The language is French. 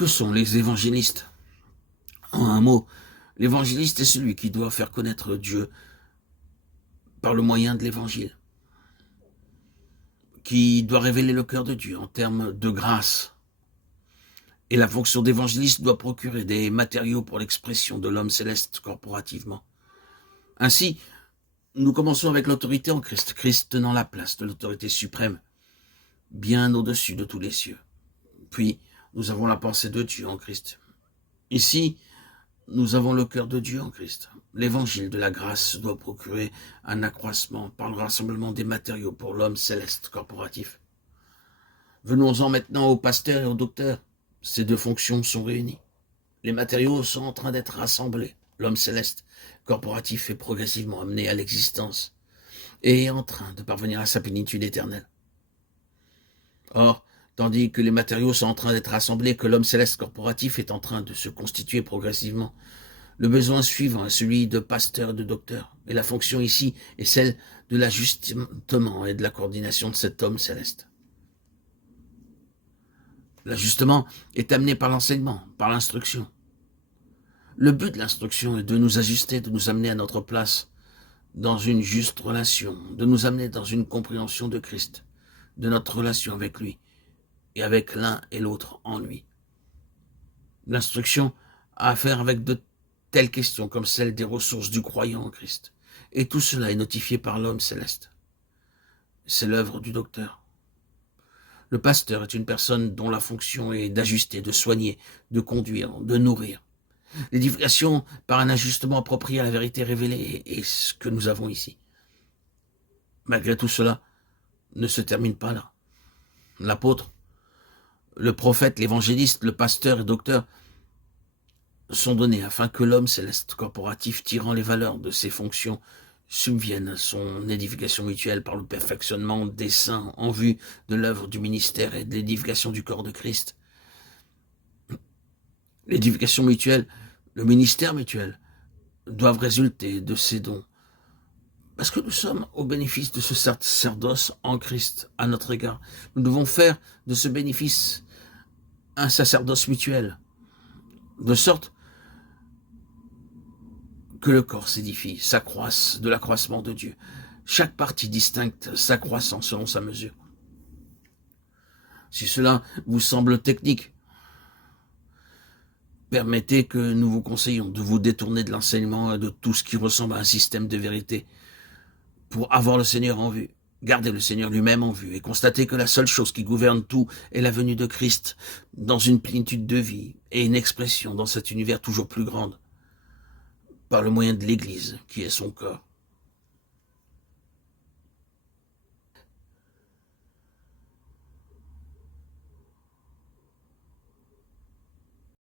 Que sont les évangélistes? En un mot, l'évangéliste est celui qui doit faire connaître Dieu par le moyen de l'évangile, qui doit révéler le cœur de Dieu en termes de grâce. Et la fonction d'évangéliste doit procurer des matériaux pour l'expression de l'homme céleste corporativement. Ainsi, nous commençons avec l'autorité en Christ, Christ tenant la place de l'autorité suprême, bien au-dessus de tous les cieux. Puis, nous avons la pensée de Dieu en Christ. Ici, nous avons le cœur de Dieu en Christ. L'évangile de la grâce doit procurer un accroissement par le rassemblement des matériaux pour l'homme céleste corporatif. Venons-en maintenant au pasteur et au docteur. Ces deux fonctions sont réunies. Les matériaux sont en train d'être rassemblés. L'homme céleste corporatif est progressivement amené à l'existence et est en train de parvenir à sa plénitude éternelle. Or, tandis que les matériaux sont en train d'être rassemblés, que l'homme céleste corporatif est en train de se constituer progressivement, le besoin suivant est celui de pasteur et de docteur. Et la fonction ici est celle de l'ajustement et de la coordination de cet homme céleste. L'ajustement est amené par l'enseignement, par l'instruction. Le but de l'instruction est de nous ajuster, de nous amener à notre place dans une juste relation, de nous amener dans une compréhension de Christ, de notre relation avec lui et avec l'un et l'autre en lui. L'instruction a à faire avec de telles questions comme celle des ressources du croyant en Christ. Et tout cela est notifié par l'homme céleste. C'est l'œuvre du docteur. Le pasteur est une personne dont la fonction est d'ajuster, de soigner, de conduire, de nourrir. L'édification par un ajustement approprié à la vérité révélée est ce que nous avons ici. Malgré tout cela, ne se termine pas là. L'apôtre, le prophète, l'évangéliste, le pasteur et le docteur sont donnés afin que l'homme céleste corporatif, tirant les valeurs de ses fonctions, subvienne à son édification mutuelle par le perfectionnement des saints en vue de l'œuvre du ministère et de l'édification du corps de Christ. L'édification mutuelle, le ministère mutuel, doivent résulter de ces dons. Parce que nous sommes au bénéfice de ce sacerdoce en Christ à notre égard. Nous devons faire de ce bénéfice un sacerdoce mutuel, de sorte que le corps s'édifie, s'accroisse de l'accroissement de Dieu. Chaque partie distincte s'accroissant selon sa mesure. Si cela vous semble technique, permettez que nous vous conseillons de vous détourner de l'enseignement et de tout ce qui ressemble à un système de vérité pour avoir le Seigneur en vue. Gardez le Seigneur lui-même en vue et constatez que la seule chose qui gouverne tout est la venue de Christ dans une plénitude de vie et une expression dans cet univers toujours plus grande par le moyen de l'Église qui est son corps.